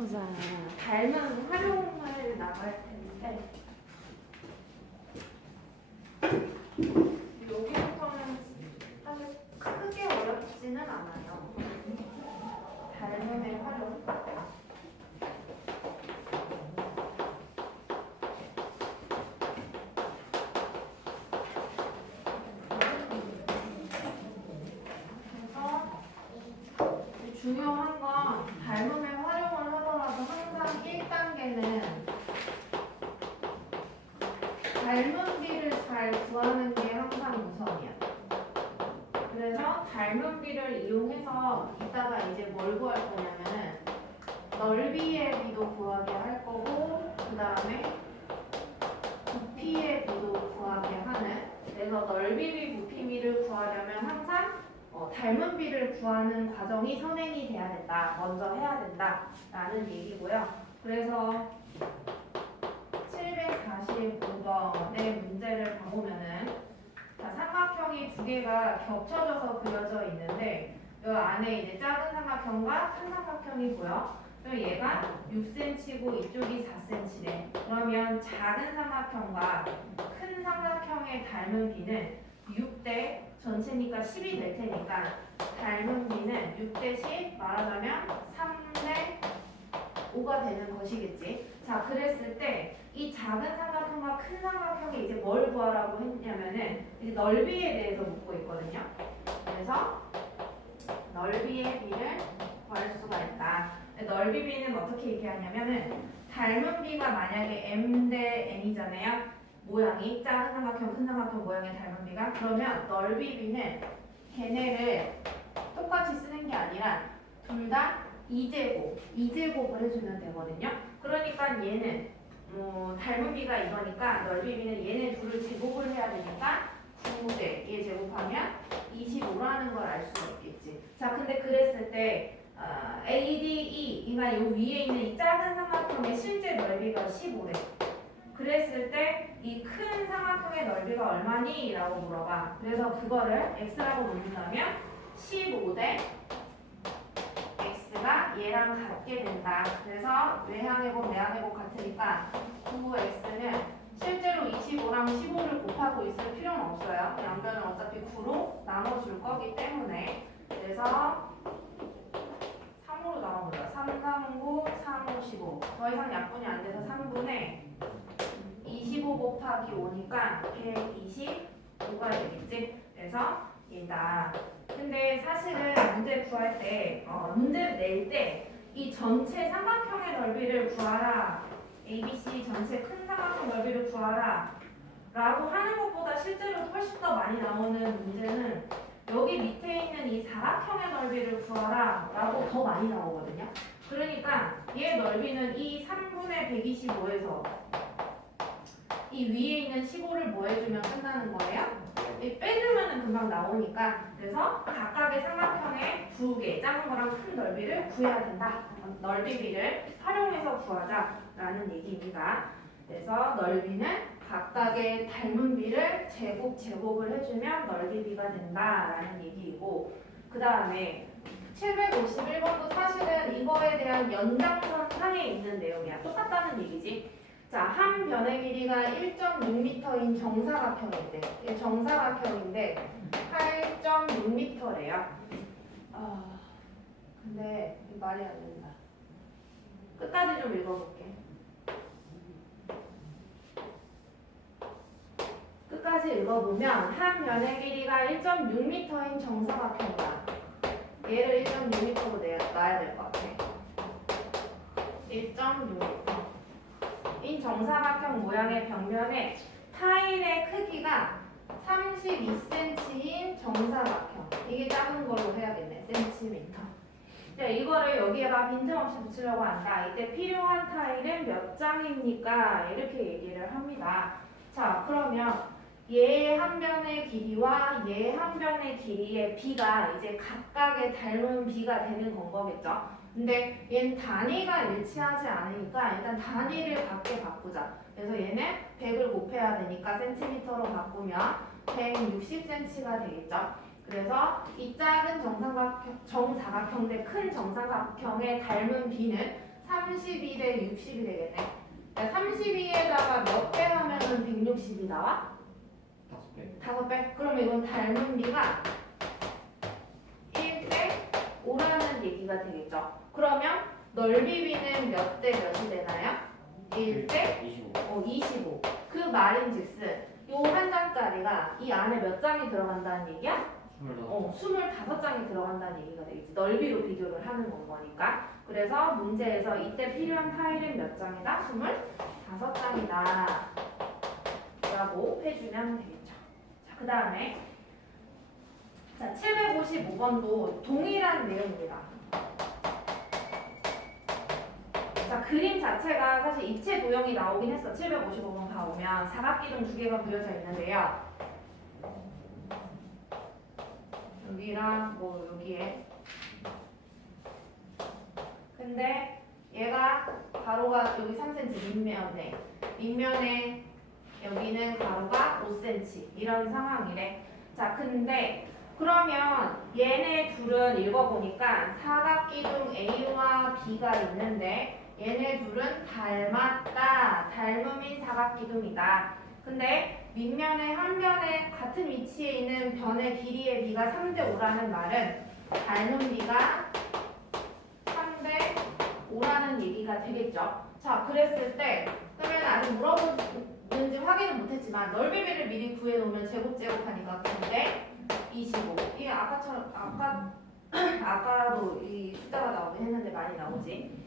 보자. 닮은 활용을 나갈 텐데 여기부터는 사실 크게 어렵지는 않아요. 닮음의 활용. 중요한 건 닮음의 활용을 하더라도 항상 1단계는 닮음비를 잘 구하는 게 항상 우선이야. 그래서 닮음비를 이용해서 이따가 이제 뭘 구할 거냐면은 넓이의 비도 구하게 할 거고 그 다음에 부피의 비도 구하게 하는. 그래서 넓이비, 부피비를 구하려면 항상 닮음비를 구하는 과정이 선행이 돼야 된다. 먼저 해야 된다. 라는 얘기고요. 그래서 745번의 문제를 봐보면은 자, 삼각형이 두 개가 겹쳐져서 그려져 있는데 이 안에 이제 작은 삼각형과 큰 삼각형이고요. 그리고 얘가 6cm고 이쪽이 4cm래. 그러면 작은 삼각형과 큰 삼각형의 닮음비는 6대 전체니까 10이 될 테니까 닮은 비는 6대 10 말하자면 3대 5가 되는 것이겠지. 자, 그랬을 때 이 작은 삼각형과 큰 삼각형이 이제 뭘 구하라고 했냐면은 이제 넓이에 대해서 묻고 있거든요. 그래서 넓이의 비를 구할 수가 있다. 넓이 비는 어떻게 얘기하냐면은 닮은 비가 만약에 m 대 n이잖아요. 모양이 작은 삼각형, 큰 삼각형 모양의 닮은 비가. 그러면 넓이 비는 걔네를 똑같이 쓰는 게 아니라 둘 다 2제곱을 해주면 되거든요. 그러니까 얘는 닮은 비가 이거니까 넓이 비는 얘네 둘을 제곱을 해야 되니까 9대 얘 제곱하면 25라는 걸 알 수가 있겠지. 자, 근데 그랬을 때 ADE 그러니까 요 위에 있는 이 작은 삼각형의 실제 넓이가 15래. 그랬을 때 이 큰 삼각형의 넓이가 얼마니? 라고 물어봐. 그래서 그거를 x라고 놓는다면 15대 x가 얘랑 같게 된다. 그래서 외항해곱 내항해곱 같으니까 9x는 실제로 25랑 15를 곱하고 있을 필요는 없어요. 양변을 어차피 9로 나눠줄 거기 때문에. 그래서 3으로 나눠보자. 3, 3, 9, 3, 5, 15. 더 이상 약분이 안 돼서 3분의 25 곱하기 5니까 125가 되겠지. 그래서 얘다. 근데 사실은 문제 구할 때, 문제를 낼 때 이 전체 삼각형의 넓이를 구하라. ABC 전체 큰 삼각형 넓이를 구하라. 라고 하는 것보다 실제로 훨씬 더 많이 나오는 문제는 여기 밑에 있는 이 사각형의 넓이를 구하라. 라고 더 많이 나오거든요. 그러니까 얘 넓이는 이 3분의 125에서 이 위에 있는 15를 뭐 해주면 끝나는 거예요? 빼주면 금방 나오니까. 그래서 각각의 삼각형의 두 개, 작은 거랑 큰 넓이를 구해야 된다. 넓이비를 활용해서 구하자라는 얘기입니다. 그래서 넓이는 각각의 닮은 비를 제곱을 해주면 넓이비가 된다라는 얘기이고, 그 다음에 751번도 사실은 이거에 대한 연장선 상에 있는 내용이야. 똑같다는 얘기지. 자, 한 변의 길이가 1.6m인 정사각형인데, 이게 정사각형인데 8.6m래요. 근데 말이 안 된다. 끝까지 좀 읽어볼게. 끝까지 읽어보면 한 변의 길이가 1.6m인 정사각형이다. 얘를 1.6m로 놔야 될 것 같아. 1.6m. 인 정사각형 모양의 벽면에 타인의 크기가 32cm인 정사각형. 이게 작은 걸로 해야겠네. 센티미터. 자, 이거를 여기에다 빈틈없이 붙이려고 한다. 이때 필요한 타일은 몇 장입니까? 이렇게 얘기를 합니다. 자, 그러면 얘 한 변의 길이와 얘 한 변의 길이의 비가 이제 각각의 닮은 비가 되는 건 거겠죠. 근데 얘는 단위가 일치하지 않으니까 일단 단위를 같게 바꾸자. 그래서 얘는 100을 곱해야 되니까 센티미터로 바꾸면 160cm가 되겠죠. 그래서 이 작은 정사각형 대 큰 정사각형의 닮은 비는 32 대 60이 되겠네. 32에다가 몇 배 하면은 160이 나와? 5배. 5배? 그럼 이건 닮은 비가 1대 5라는 얘기가 되겠죠. 그러면 넓이 비는 몇 대 몇이 되나요? 1대 25. 25. 그 말인즉슨 요 한 장짜리가 이 안에 몇 장이 들어간다는 얘기야? 25장이 들어간다는 얘기가 되겠지. 넓이로 비교를 하는 건 거니까. 그래서 문제에서 이때 필요한 타일은 몇 장이다? 25장이다 라고 해주면 되겠죠. 자, 그 다음에 자, 755번도 동일한 내용입니다. 자, 그림 자체가 사실 입체 도형이 나오긴 했어. 755번 가보면 사각기둥 두 개가 그려져 있는데요. 여기랑 뭐 여기에. 근데 얘가 가로가 여기 3cm 밑면에, 밑면에 여기는 가로가 5cm 이런 상황이래. 자, 근데 그러면 얘네 둘은 읽어보니까 사각기둥 A와 B가 있는데 얘네 둘은 닮았다. 닮음인 사각기둥이다. 근데 밑면에 한 변에 같은 위치에 있는 변의 길이의 비가 3대 5라는 말은 닮은 비가 3대 5라는 얘기가 되겠죠. 자, 그랬을 때 그러면 아직 물어보는지 확인은 못했지만 넓이비를 미리 구해놓으면 제곱하니까 9대 25. 이게 아까처럼 아까도 이 숫자가 나오긴 했는데 많이 나오지.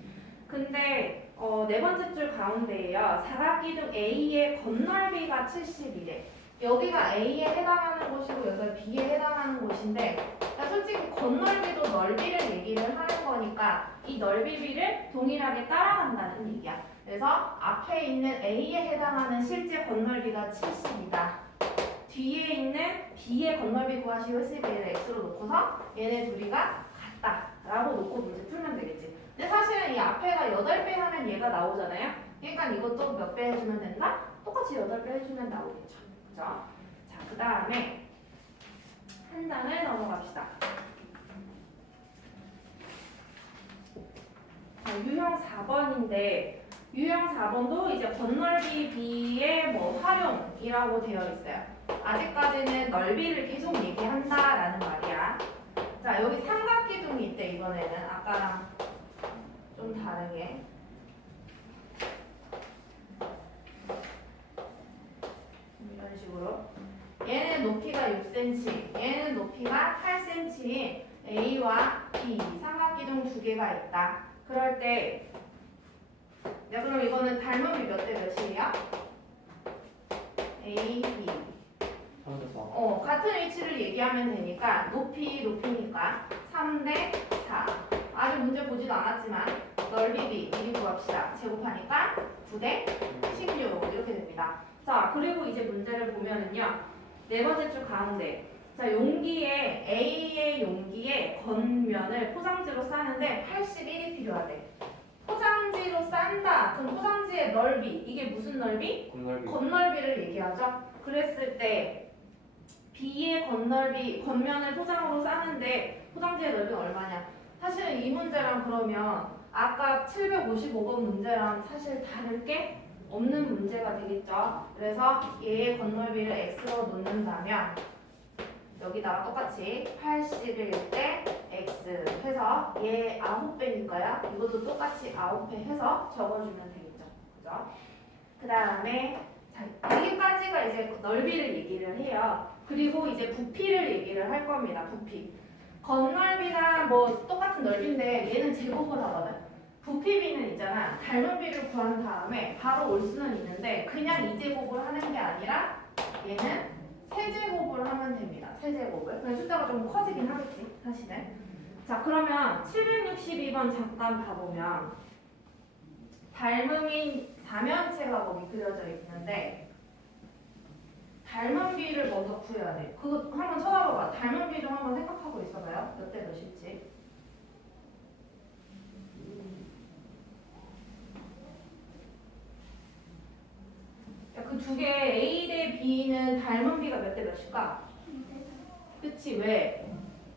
근데 네 번째 줄 가운데에요. 사각기둥 A의 건널비가 70이래. 여기가 A에 해당하는 곳이고 여기가 B에 해당하는 곳인데 그러니까 솔직히 건널비도 넓이를 얘기를 하는 거니까 이 넓이비를 동일하게 따라간다는 얘기야. 그래서 앞에 있는 A에 해당하는 실제 건널비가 70이다. 뒤에 있는 B의 건널비 구하시고 했으니까 얘를 X로 놓고서 얘네 둘이가 같다 라고 놓고 문제 풀면 되겠지. 근데 사실은 이 앞에가 8배 하면 얘가 나오잖아요. 그러니까 이것도 몇 배 해주면 된다? 똑같이 8배 해주면 나오겠죠. 그죠? 자, 그 다음에 한 장을 넘어갑시다. 자, 유형 4번인데 유형 4번도 이제 건널비 B의 뭐 활용이라고 되어 있어요. 아직까지는 넓이를 계속 얘기한다라는 말이야. 자, 여기 삼각기둥이 있대. 이번에는 아까랑 좀 다르게. 이런 식으로. 얘는 높이가 6cm, 얘는 높이가 8cm인 A와 B 삼각기둥 두 개가 있다. 그럴 때, 야, 그럼 이거는 닮음이 몇 대 몇이에요? A, B. 같은 위치를 얘기하면 되니까 높이니까 3대 4. 아직 문제 보지도 않았지만 넓이 B 미리 구합시다. 제곱하니까 9대 16 이렇게 됩니다. 자, 그리고 이제 문제를 보면은요. 네 번째 줄 가운데 자, 용기에 A의 용기에 겉면을 포장지로 싸는데 81이 필요하대. 포장지로 싼다. 그럼 포장지의 넓이 이게 무슨 넓이? 겉넓이를 얘기하죠. 그랬을 때 B의 겉넓이, 겉면을 포장으로 싸는데 포장지의 넓이는 얼마냐? 사실은 이 문제랑 그러면 아까 755번 문제랑 사실 다를 게 없는 문제가 되겠죠. 그래서 얘의 겉넓이를 x로 놓는다면 여기다가 똑같이 81대 x 해서 얘 9배니까요. 이것도 똑같이 9배 해서 적어주면 되겠죠. 그죠? 그 다음에 자, 여기까지가 이제 넓이를 얘기를 해요. 그리고 이제 부피를 얘기를 할 겁니다. 부피. 겉넓이랑 뭐 똑같은 넓이인데 얘는 제곱을 하거든. 부피비는 있잖아. 닮은 비를 구한 다음에 바로 올 수는 있는데 그냥 2제곱을 하는 게 아니라 얘는 세제곱을 하면 됩니다. 세제곱을. 그냥 숫자가 좀 커지긴 하겠지. 사실은. 자, 그러면 762번 잠깐 봐보면 닮음인 사면체가 거기 그려져 있는데 닮은 비를 먼저 구해야 돼. 그거 한번 쳐다봐봐. 닮은 비 좀 한번 생각하고 있어봐요. 몇 대 몇일지. 그 두 개 A 대 B는 닮은 비가 몇 대 몇일까? 그치, 왜?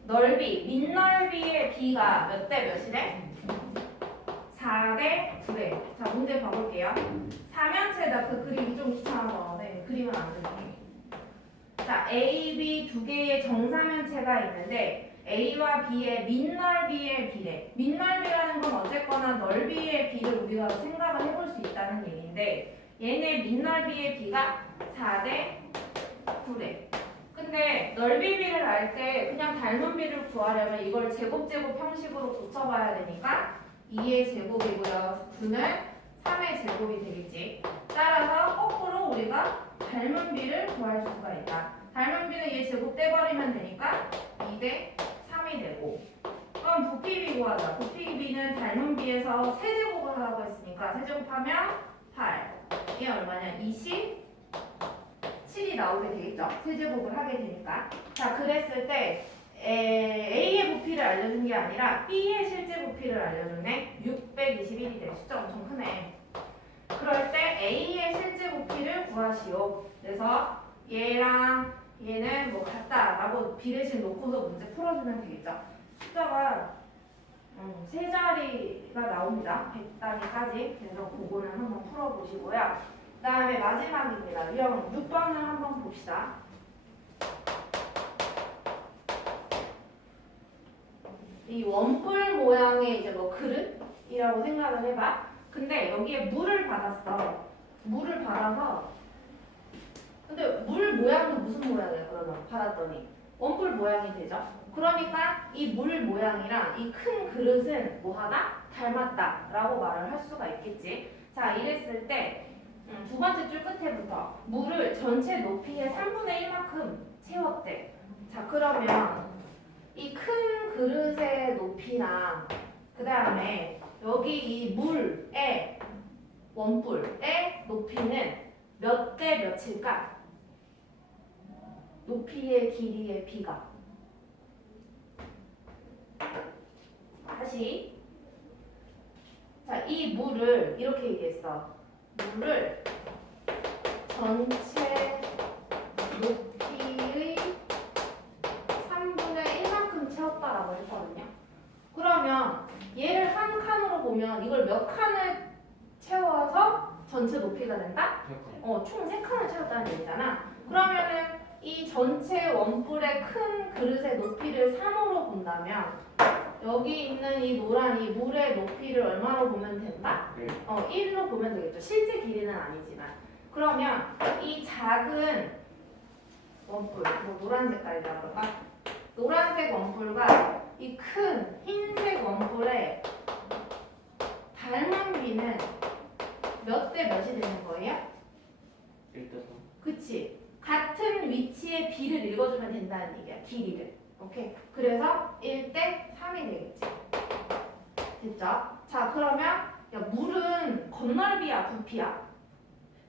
넓이, 밑넓이의 B가 몇 대 몇이래? 4 4대 9대. 자, 문제 봐볼게요. 4면체다. 그 그림이 좀 귀찮아서 네, 그림은 안 그릴게. 자, A, B 두 개의 정사면체가 있는데 A와 B의 밑넓이의 비례. 밑넓이라는 건 어쨌거나 넓이의 비를 우리가 생각을 해볼 수 있다는 얘기인데 얘네 밑넓이의 비가 4대 9대. 근데 넓이 비를 알 때 그냥 닮은 비를 구하려면 이걸 제곱 형식으로 고쳐봐야 되니까 2의 제곱이고요. 9는 3의 제곱이 되겠지. 따라서 거꾸로 우리가 닮은 비를 구할 수가 있다. 닮은 비는 얘 제곱 떼버리면 되니까 2대 3이 되고. 그럼 부피 비 구하자. 부피 비는 닮은 비에서 세제곱을 하라고 했으니까 세제곱하면 8. 이게 얼마냐? 27이 나오게 되겠죠. 세제곱을 하게 되니까. 자, 그랬을 때 A의 부피를 알려준 게 아니라 B의 실제 부피를 알려줬네. 621이 돼. 숫자 엄청 크네. 그럴 때 A의 실제 부피를 구하시오. 그래서 얘랑 얘는 뭐 같다라고 B 대신 놓고서 문제 풀어주면 되겠죠. 숫자가 세 자리가 나옵니다. 100단위까지. 그래서 그거는 한번 풀어보시고요. 그 다음에 마지막입니다. 유형 6번을 한번 봅시다. 이 원뿔 모양의 이제 뭐 그릇이라고 생각을 해봐. 근데 여기에 물을 받았어. 물을 받아서 근데 물 모양도 무슨 모양이야 그러면 받았더니 원뿔 모양이 되죠. 그러니까 이 물 모양이랑 이 큰 그릇은 뭐하다? 닮았다 라고 말을 할 수가 있겠지. 자, 이랬을 때 두 번째 줄 끝에부터 물을 전체 높이의 3분의 1만큼 채웠대. 자, 그러면 이 큰 그릇의 높이랑 그 다음에 여기 이 물의 원뿔의 높이는 몇 대 몇일까? 높이의 길이의 비가. 다시. 자, 이 물을 이렇게 얘기했어. 물을 전체 높이의 3분의 1만큼 채웠다라고 했거든요. 그러면 얘를 한 칸으로 보면 이걸 몇 칸을 채워서 전체 높이가 된다? 총 3칸을 채웠다는 얘기잖아. 그러면은 이 전체 원뿔의 큰 그릇의 높이를 3으로 본다면 여기 있는 이 노란 이 물의 높이를 얼마로 보면 된다? 1로 보면 되겠죠. 실제 길이는 아니지만. 그러면 이 작은 원뿔, 뭐 노란 색깔이라고 그럴까? 노란색 원뿔과 이 큰 흰색 원뿔의 닮은 비는 몇 대 몇이 되는 거예요? 1대 3. 그치? 같은 위치의 비를 읽어주면 된다는 얘기야. 길이를. 오케이? 그래서 1대 3이 되겠지. 됐죠? 자, 그러면 야, 물은 건널비야, 부피야?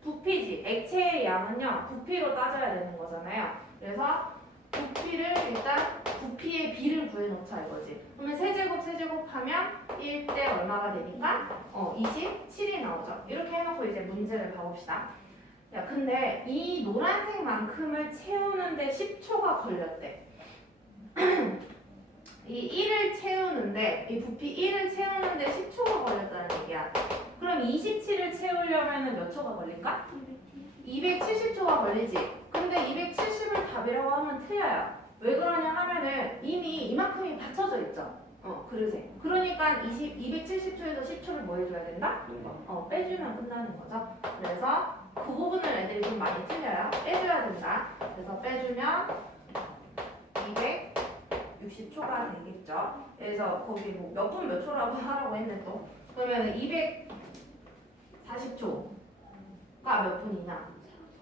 부피지. 액체의 양은요, 부피로 따져야 되는 거잖아요. 그래서 부피를 일단 부피의 비를 구해놓자 이거지. 그러면 세제곱 하면 1대 얼마가 되니까 27이 나오죠. 이렇게 해놓고 이제 문제를 봐봅시다. 야, 근데 이 노란색만큼을 채우는데 10초가 걸렸대. 이 1을 채우는데 이 부피 1을 채우는데 10초가 걸렸다는 얘기야. 그럼 27을 채우려면 몇 초가 걸릴까? 270초가 걸리지. 근데 270을 답이라고 하면 틀려요. 왜 그러냐 하면은 이미 이만큼이 받쳐져 있죠. 그릇에. 그러니까 270초에서 10초를 뭐 해줘야 된다? 빼주면 끝나는 거죠. 그래서 그 부분을 애들이 좀 많이 틀려요. 빼줘야 된다. 그래서 빼주면 260초가 되겠죠. 그래서 거기 뭐 몇 분 몇 초라고 하라고 했네 또. 그러면 240초가 몇 분이냐?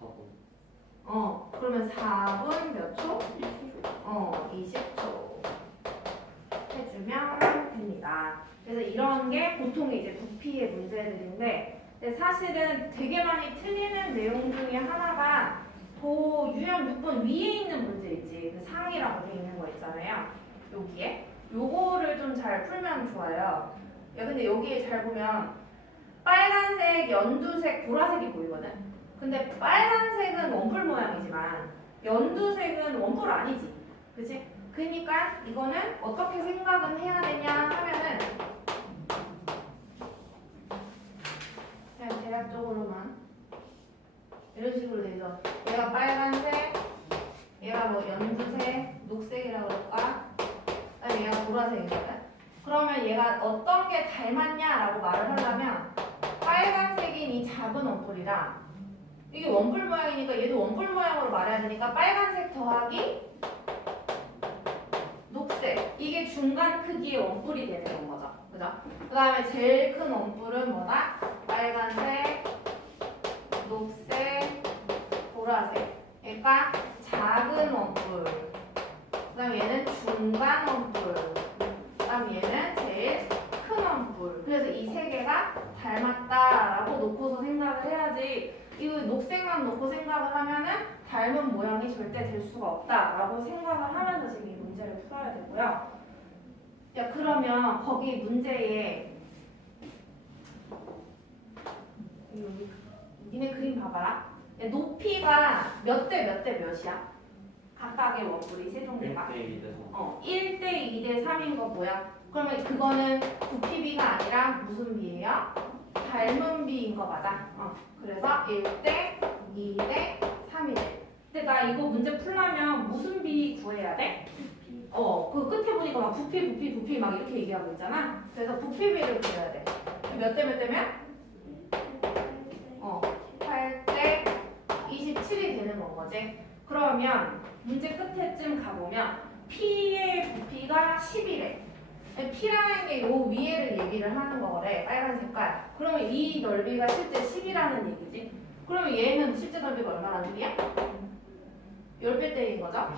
4분. 그러면 4분 몇 초? 20초 해주면 됩니다. 그래서 이런 게 보통 이제 부피의 문제들인데, 근데 사실은 되게 많이 틀리는 내용 중에 하나가 유형 6번 위에 있는 문제 있지. 그 상이라고 돼 있는 거 있잖아요. 여기에. 요거를 좀 잘 풀면 좋아요. 야, 근데 여기에 잘 보면 빨간색, 연두색, 보라색이 보이거든? 근데 빨간색은 원뿔 모양이지만 연두색은 원뿔 아니지. 그치? 그러니까 이거는 어떻게 생각은 해야 되냐 하면은 대략적으로만 이런 식으로 되죠. 얘가 빨간색, 얘가 뭐 연두색, 녹색이라고 그럴까? 그다음에 얘가 보라색이거든. 그러면 얘가 어떤 게 닮았냐라고 말을 하려면 빨간색인 이 작은 원뿔이랑 이게 원뿔 모양이니까 얘도 원뿔 모양으로 말해야 되니까 빨간색 더하기 녹색 이게 중간 크기의 원뿔이 되는 거죠. 그죠? 그 다음에 제일 큰 원뿔은 뭐다? 빨간색, 녹색, 보라색. 그러니까 작은 원뿔. 그 다음에 얘는 중간 원뿔. 그 다음에 얘는 제일 큰 원뿔. 그래서 이 세 개가 닮았다라고 놓고서 생각을 해야지 이거 녹색만 놓고 생각을 하면은 닮은 모양이 절대 될 수가 없다라고 생각을 하면서 지금 이 문제를 풀어야 되고요. 야 그러면 거기 문제에 여기 니네 그림 봐봐라. 야, 높이가 몇 대 몇 대 몇이야? 각각의 원뿔이 세 종류가 1대 2대 3. 1대 2대 3인 거 뭐야? 그러면 그거는 부피비가 아니라 무슨 비예요? 닮은 비인 거 맞아? 그래서 1대 2대 3이래. 근데 나 이거 문제 풀려면 무슨 비 구해야 돼? 그 끝에 보니까 막 부피 막 이렇게 얘기하고 있잖아. 그래서 부피비를 구해야 돼. 몇 대 몇 대면? 8대 27이 되는 건 거지. 그러면 문제 끝에쯤 가보면 P의 부피가 10이래. P라는 게 요 위에를 얘기를 하는 거래. 빨간 색깔. 그러면 이 넓이가 실제 10이라는 얘기지. 그러면 얘는 실제 넓이가 얼마나 되냐? 10배 때린 거죠?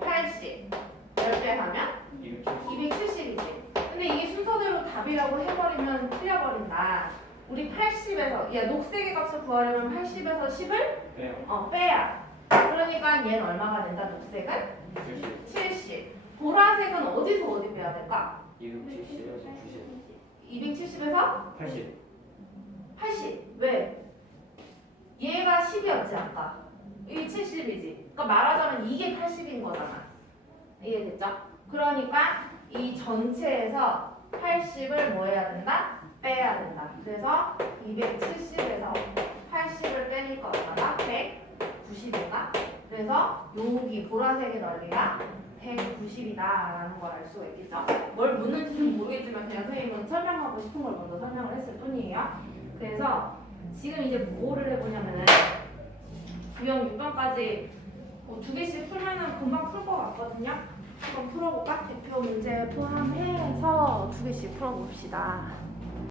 80. 10배 하면 270이지. 근데 이게 순서대로 답이라고 해버리면 틀려버린다. 우리 80에서 녹색의 값을 구하려면 80에서 10을 빼요. 빼야. 그러니까 얘는 얼마가 된다? 녹색은 70. 보라색은 어디서 어디 빼야 될까? 270에서 90. 270에서 80. 80. 왜? 얘가 10이었지 아까. 이게 70이지. 그러니까 말하자면 이게 80인 거잖아. 이해됐죠? 그러니까 이 전체에서 80을 뭐 해야 된다? 빼야 된다. 그래서 270에서 80을 빼니까 얼마나? 190인가? 그래서 여기 보라색의 넓이가 190이다라는 걸 알 수가 있겠죠? 뭘 묻는지는 모르겠지만 그냥 선생님은 설명하고 싶은 걸 먼저 설명을 했을 뿐이에요. 그래서 지금 이제 뭐를 해보냐면은 유형 6번까지 두 개씩 풀면은 금방 풀 것 같거든요. 한번 풀어볼까? 대표 문제 포함해서 두 개씩 풀어봅시다.